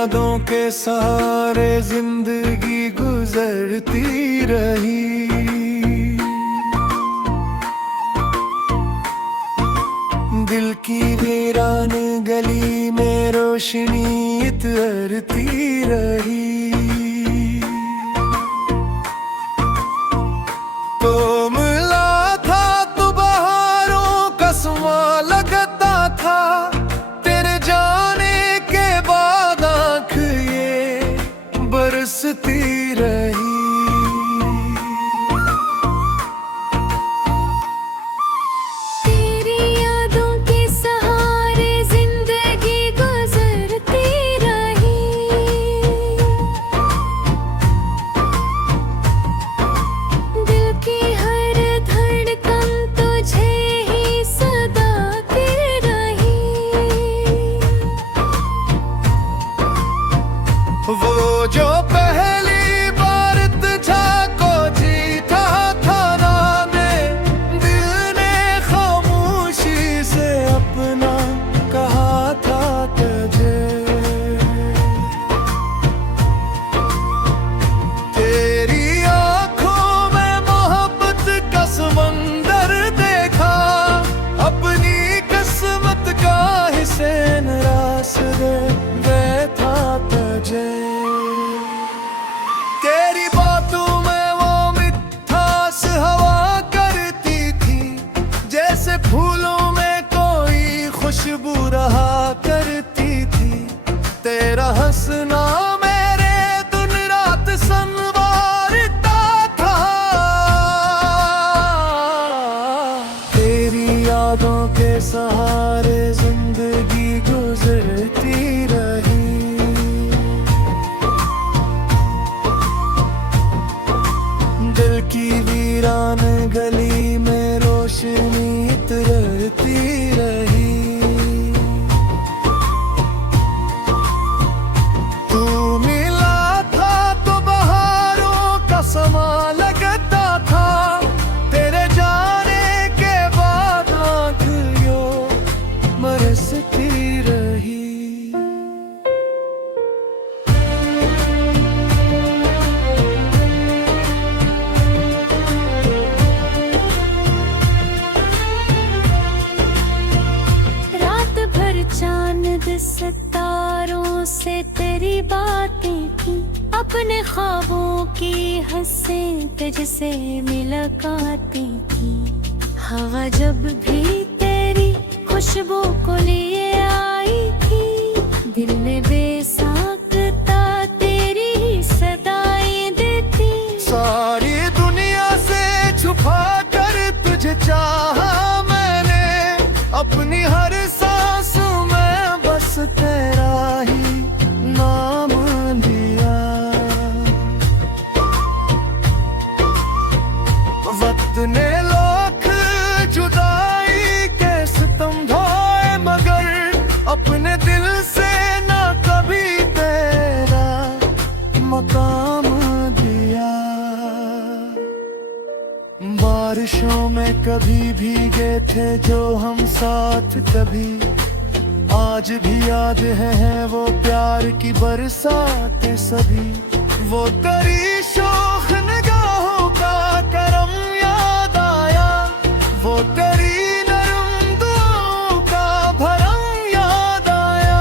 यादों के सहारे जिंदगी गुजरती रही। दिल की वीरान गली में रोशनी इतरती रही। तो मिला था तो बहारों का समा लगता था, तेरे जाने के बाद आँख ये बरसती रही। वो जो पहली बार तुझा को जीता था ना ने, दिल ने खामोशी से अपना कहा था तुझे। तेरी आंखों में मोहब्बत का समंदर देखा, अपनी किस्मत का हिस्सेन रास दे बैठा तुझे। तेरी बातों में वो मिठास हवा करती थी, जैसे फूलों में कोई खुशबू रहा करती थी। तेरा हंसना मेरे दिन रात संवारता था। तेरी यादों के सहारे जिंदगी गुजरती रही। दिल की वीरान गली में रोशनी इतरती रही। तू मिला था तो बहारों का समा लगता था, तेरे जाने के बाद आँख यो बरसती रही। चांद सितारों से तेरी बातें थी, अपने ख्वाबों की हंसें तुझसे मुलाकातें थी। हवा जब भी तेरी खुशबू को लिए आई थी, दिल में बेसाख्ता तेरी सदाएं देती। सारी दुनिया से छुपा कर तुझे चाहा मैंने, अपनी हर सांस में बस तेरा ही नाम लिया। वक्त ने लाख जुदाई के सितम ढोए, मगर अपने दिल से ना कभी तेरा मकाम दिया। बारिशों में कभी भीगे थे जो हम साथ कभी, आज भी याद है वो प्यार की बरसातें सभी। वो तेरी शोख निगाहों का करम याद आया, वो तेरी नरम दुआओं का भरम याद आया।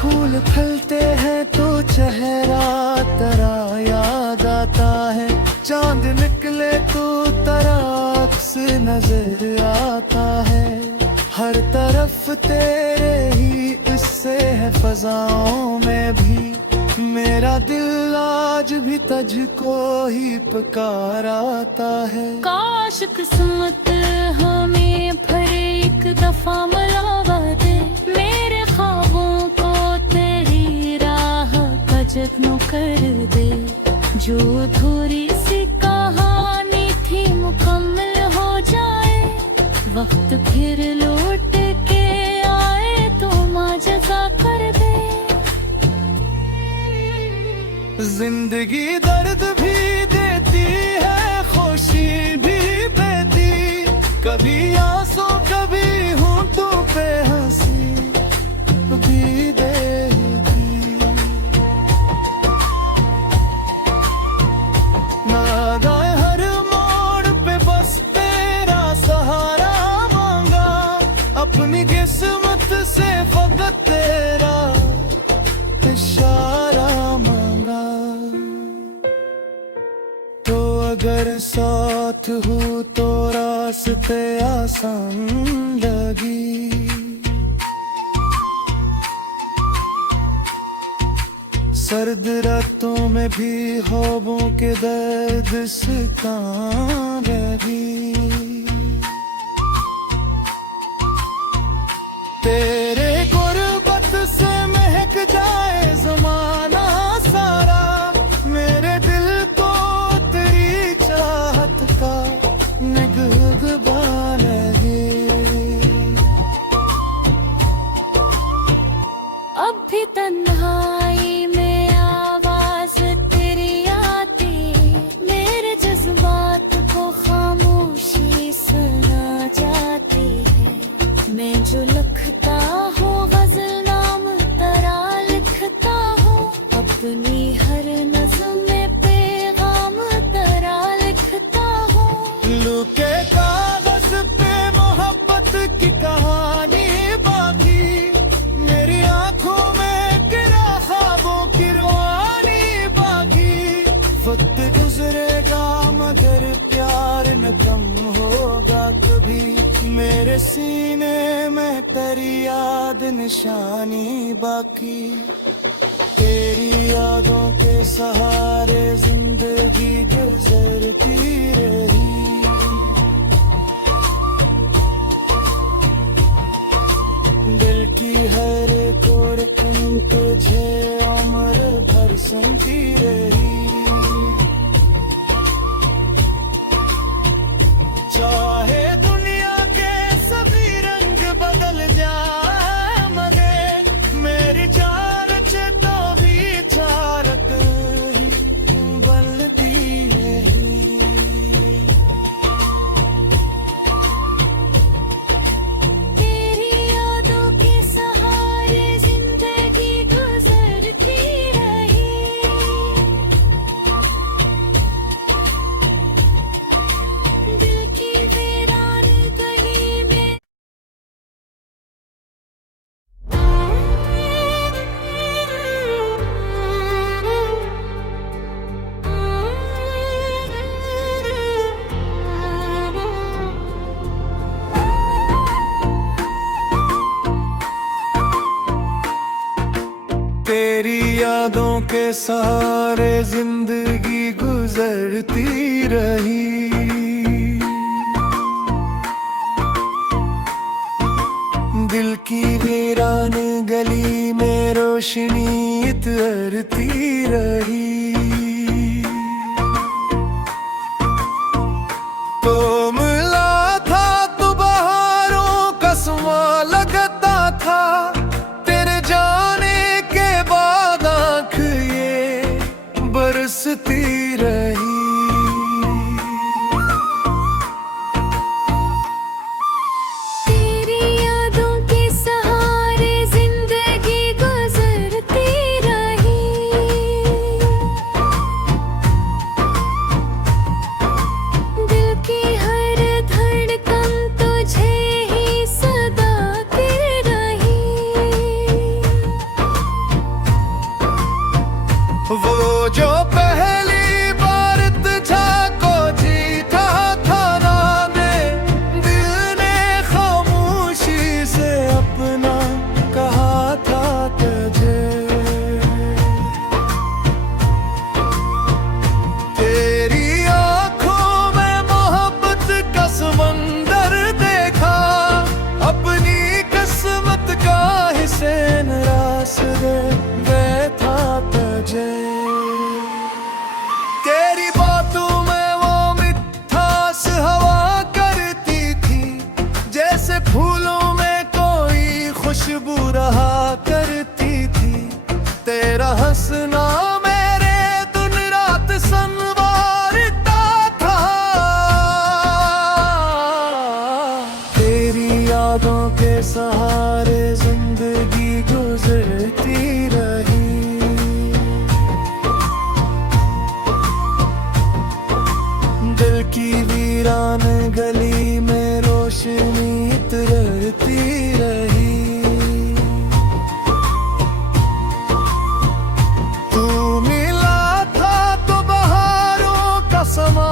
फूल खिलते हैं तो चेहरा तेरा याद आता है, चांद निकले तो तेरा अक्स नजर आता है। हर तरफ तेरे ही इससे है फजाओं में भी, मेरा दिल आज भी तुझको ही पुकाराता है। काश किस्मत हमें फिर एक दफा मिलावा दे, मेरे ख्वाबों को तेरी राह का जत्न कर दे। जो थोड़ी सी कहानी थी मुकम्मल हो जाए, वक्त फिर लौट के आए तो माजज़ा कर दे। जिंदगी दर्द भी देती है, खुशी भी देती, कभी आंसू कभी होंठों पे हंसी भी देती। अगर साथ हूँ तो रास्ते आसान लगी। सर्द रातों में भी ख्वाबों के दर्द से काम लगी। तेरे गुर्बत से महक जाए ज़माना सारा, मेरे दिल को तेरी चाहत का निगहबा लगे। अब भी तन्हाई में आवाज तेरी आती, मेरे जज्बात को खामोशी सुना जाती है। मैं जो लिखता हूँ गजल नाम तरा लिखता हूँ, अपनी हर नज़्म में पैगाम तरा लिखता हूँ। लुके कागज पे मोहब्बत की कहानी बाकी, मेरी आंखों में गिरा ख्वाबों की रवानी बाकी। वक्त गुजरेगा मगर प्यार न कम होगा कभी, मेरे सीने में तेरी याद निशानी बाकी। तेरी यादों के सहारे जिंदगी गुजरती रही। दिल की हर कोर तुझे उम्र भर सुनती रही। चाहे दुनिया के सभी रंग बदल जाए मगर मेरी चारच तो भी चारत ही बलती रही। तेरी यादों के सहारे जिंदगी गुजरती रही। दिल की वीरान गली में तेरी यादों के सहारे जिंदगी गुजरती रही। दिल की वीरान गली में रोशनी इतरती रही। तो मिला था तो बहारों का समा लगता था, तेरे जाने के बाद आँख ये बरसती रही। तेरी यादों के सहारे जिंदगी गुजरती रही। दिल की हर धड़कन तुझे ही सदाती रही। वो जो पहली बार तुझा को जीता था ना ने, दिल ने खामोशी से अपना कहा था तुझे। तेरी आंखों में मोहब्बत का समंदर देखा, अपनी किस्मत का हिस्सेन रास दे बैठा तुझे। तेरी बातों में वो मिठास हवा करती थी, जैसे फूलों में कोई खुशबू रहा करती थी। तेरा हंसना मेरे दिन रात संवारता था। तेरी यादों के सहारे जिंदगी गुजरती रही। दिल की वीरान गली में रोशनी इतरती रही। तू मिला था तो बहारों का समा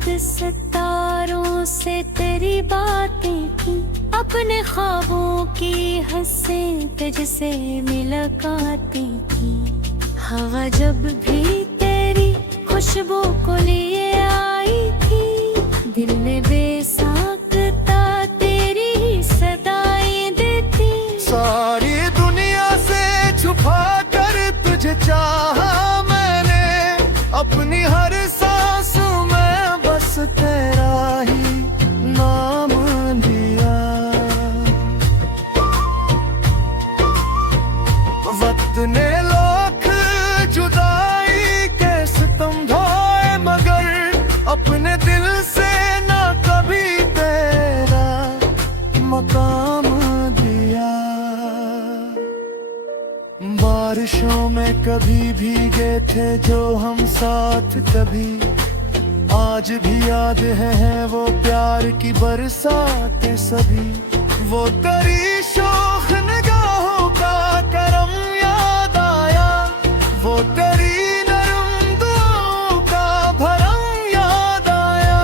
चांद सितारों से तेरी बातें की, अपने ख्वाबों की हंसे तुझसे मुलाकातें की। हवा जब भी तेरी खुशबू को लिए आई थी, दिल ने बेसाख्ता तेरी ही सदाएं देती। सारी दुनिया से छुपा कर तुझे चाहा मैंने, अपनी हर सांस में बस तेरा ही नाम लिया। वक्त ने लाख जुदाई के सितम ढोए, मगर अपने दिल से ना कभी तेरा मकाम दिया। बारिशों में कभी भीगे थे जो हम साथ कभी, आज भी याद है वो प्यार की बरसातें सभी। वो तेरी शोख निगाहों का करम याद आया, वो तेरी नरम दुआओं का भरम याद आया।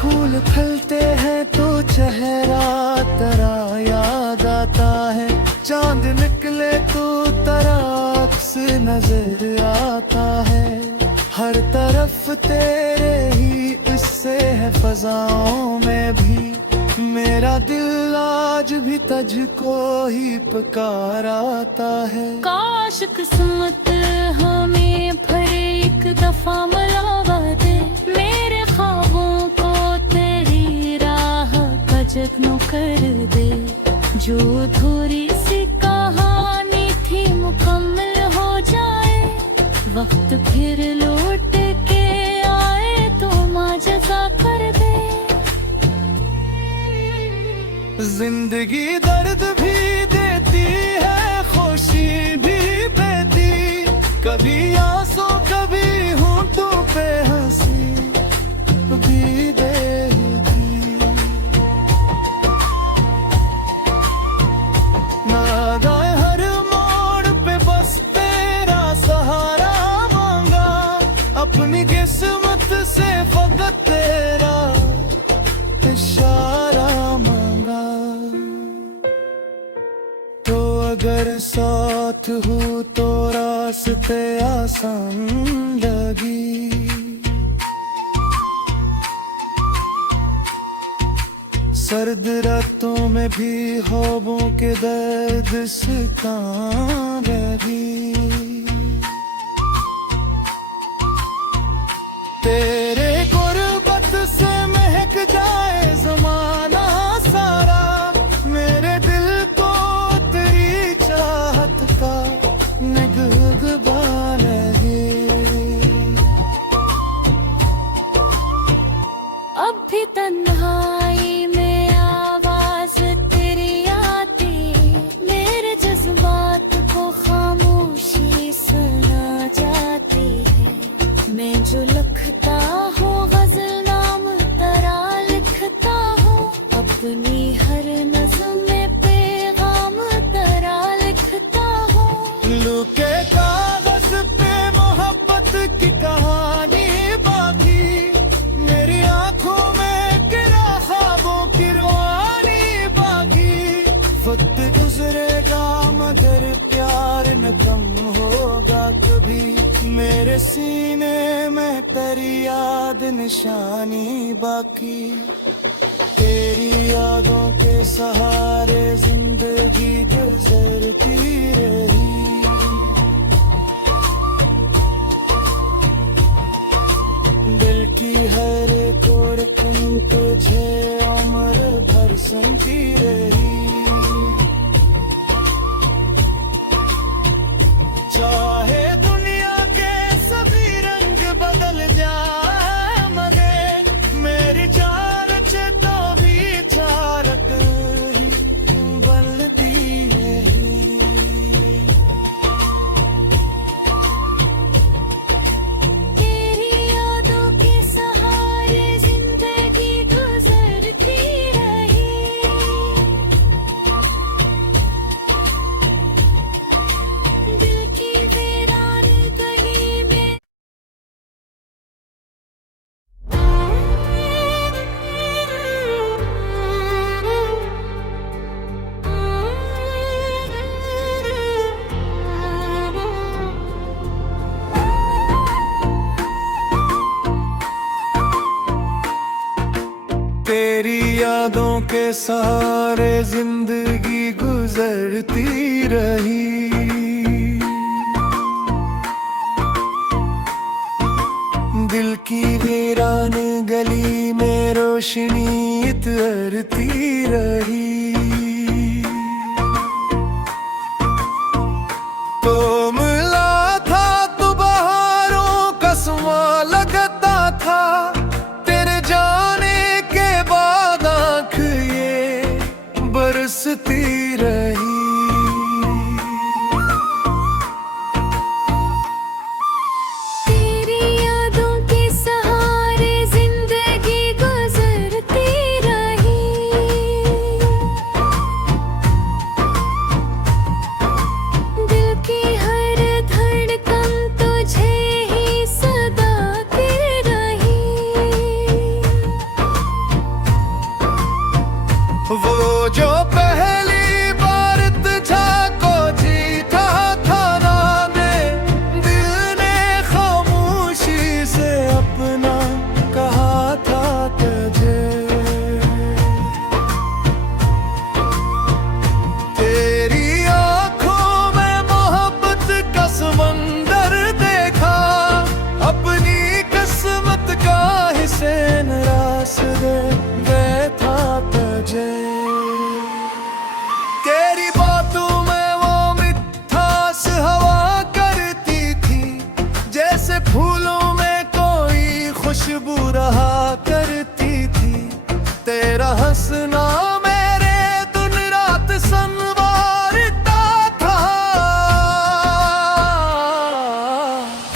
फूल खिलते हैं तो चेहरा तेरा याद आता है, चांद निकले तो तेरा अक्स नजर आता है। हर तरफ तेरे ही किस्से है फजाओं में भी, मेरा दिल आज भी तुझको ही पुकाराता है। काश किस्मत हमें फिर एक दफा मिलावा दे, मेरे ख्वाबों को तेरी राह का जगनू कर दे। जो थोड़ी सी कहानी थी मुकम्मल हो जाए, वक्त फिर लौट के आए तो माजज़ा कर दे। जिंदगी दर्द भी देती है, खुशी भी देती, कभी आंसू कभी होंठों पे हंसी भी देती। नादाए हर मोड़ पे बस तेरा सहारा मांगा, अपनी किस्मत से फकत तेरा इशारा मांगा। तो अगर साथ हो तो रास्ते आसान लगी, सर्द रातों में भी ख्वाबों के दर्द से काम लगी। तेरे गुर्बत से महक जाए जमाना सारा, मेरे दिल को तेरी चाहत का निगहबा लगे। अब भी तन्हाई में आवाज तेरी आती, मेरे जज्बात को खामोशी सुना जाती है। मैं जो लिखता हूँ गजल नाम तेरा लिखता हूँ, अपनी हर नज़्म में पैगाम तेरा लिखता हूँ। लुके कागज पे मोहब्बत की कहानी बाकी, मेरी आंखों में गिरा ख्वाबों की रवानी बाकी। वक्त गुजरेगा मगर प्यार न कम होगा कभी, मेरे सीने में तेरी याद निशानी बाकी। तेरी यादों के सहारे जिंदगी गुजरती रही। दिल की हर कोर तुझे उम्र भर सुनती रही। चाहे दुनिया के सभी रंग बदल जाए, मगर मेरी चारच तो भी चारक ही बलती है। यादों के सहारे जिंदगी गुजरती रही। दिल की वीरान गली में रोशनी इतरती रही। तो मिला था तो बहारों का समा लगता था, तेरे जाने के बाद आँख ये बरसती रही। वो जो पहली बार तुझा को जीता था ना ने, दिल ने खामोशी से अपना कहा था तुझे। तेरी आंखों में मोहब्बत का समंदर देखा, अपनी किस्मत का हिस्सेन रास दे बैठा तुझे। तेरी बातों में वो मिठास हवा करती थी, जैसे फूलों में कोई खुशबू रहा करती थी। तेरा हंसना मेरे दिन रात संवारता था।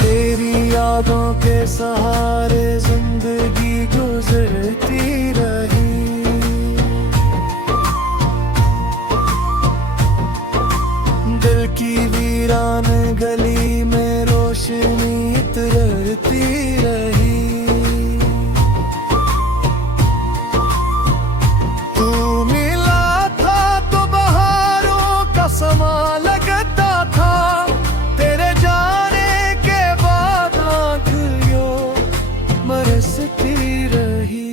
तेरी यादों के सहारे जिंदगी गुजरती रही। दिल की वीरान गली में रोशनी इतरती रही। तू मिला था तो बहारों का समा लगता था, तेरे जाने के बाद आँख यो बरसती रही।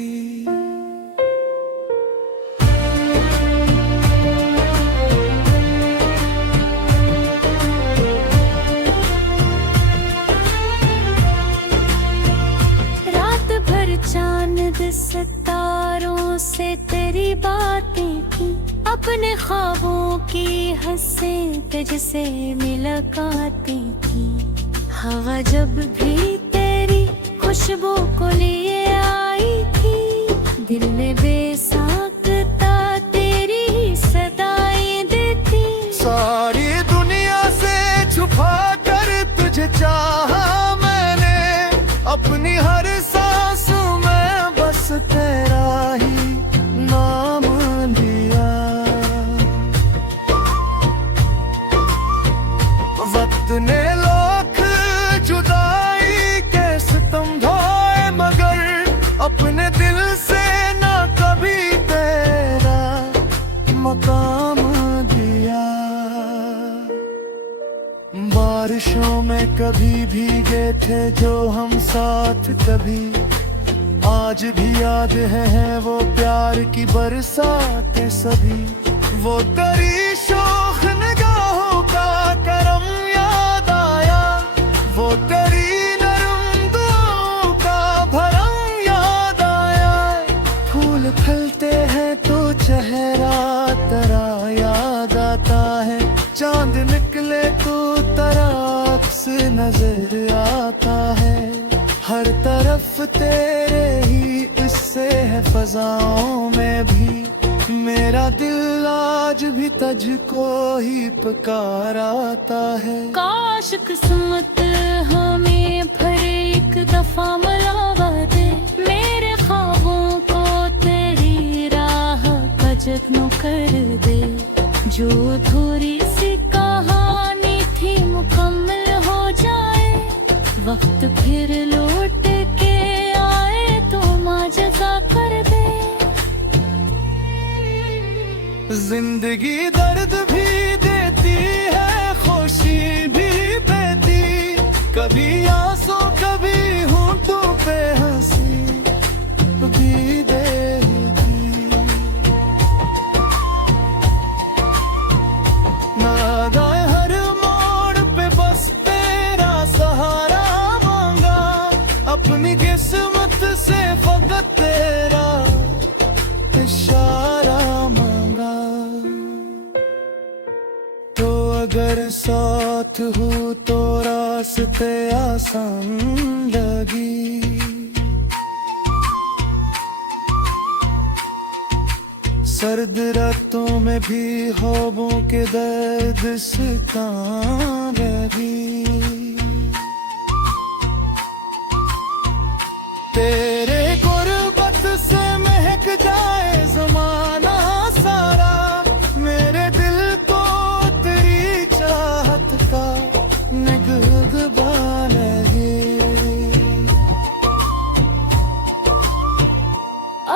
चांद सितारों से तेरी बातें की, अपने ख्वाबों की हंसे तुझसे मुलाकातें की। हवा जब भी तेरी खुशबू को लिए आई थी, दिल में बेसाख्ता तेरी ही सदाएं देती। सारी दुनिया से छुपा कर तुझे चाहा मैंने, अपनी हर सांस में बस तेरा ही नाम लिया। वक्त ने लाख जुदाई के सितम ढोए, मगर अपने दिल से ना कभी तेरा मकाम दिया। बारिशों में कभी भीगे थे जो हम साथ कभी, आज भी याद है वो प्यार की बरसातें सभी। वो तेरी शोख निगाहों का करम याद आया, वो तेरी नरम दुआओं का भरम याद आया। फूल खिलते हैं तो चेहरा तेरा याद आता है, चांद निकले तो तेरा अक्स नजर आता है। हर तरफ तेरे ही इससे है फजाओं में भी, मेरा दिल आज भी तुझको ही पुकाराता है। काश किस्मत हमें फिर एक दफा मिलावा दे, मेरे ख्वाबों को तेरी राह का जगनू कर दे। जो थोड़ी सी कहानी थी मुकम्मल हो जाए, वक्त फिर लौट के आए तो माजज़ा कर दे। जिंदगी दर्द भी देती है, खुशी भी देती, कभी आंसू कभी होठों पे हंसी भी देती। अगर साथ हूँ तो रास्ते आसान लगी। सर्द रातों में भी ख्वाबों के दर्द सितां लगी। तेरे गुर्बत से महक जाए ज़माना सारा, मेरे दिल को तेरी चाहत का निगहबा लगे।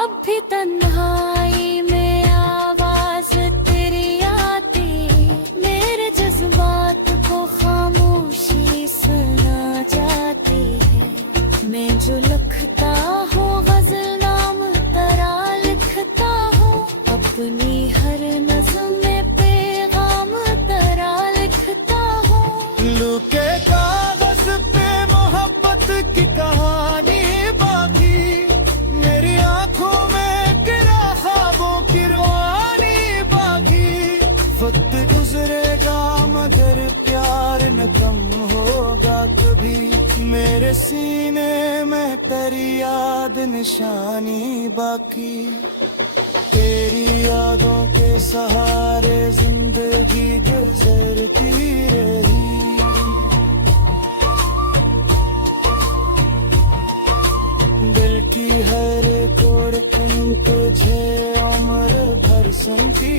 अब भी तन्हाई में आवाज तेरी आती, मेरे जज्बात को खामोशी सुना जाती है। मैं जो लिखता हूँ गजल नाम तरा लिखता हूँ, अपनी हर नज़्म में पैगाम तरा लिखता हूँ। लुके कागज पे मोहब्बत की कहानी बाकी, मेरी आंखों में गिरा ख्वाबों की रवानी बाकी। वक्त गुजरेगा मगर प्यार न कम होगा कभी, मेरे सीने में तेरी याद निशानी बाकी। तेरी यादों के सहारे जिंदगी गुजरती रही। दिल की हर कोर तुझे उम्र भर सुनती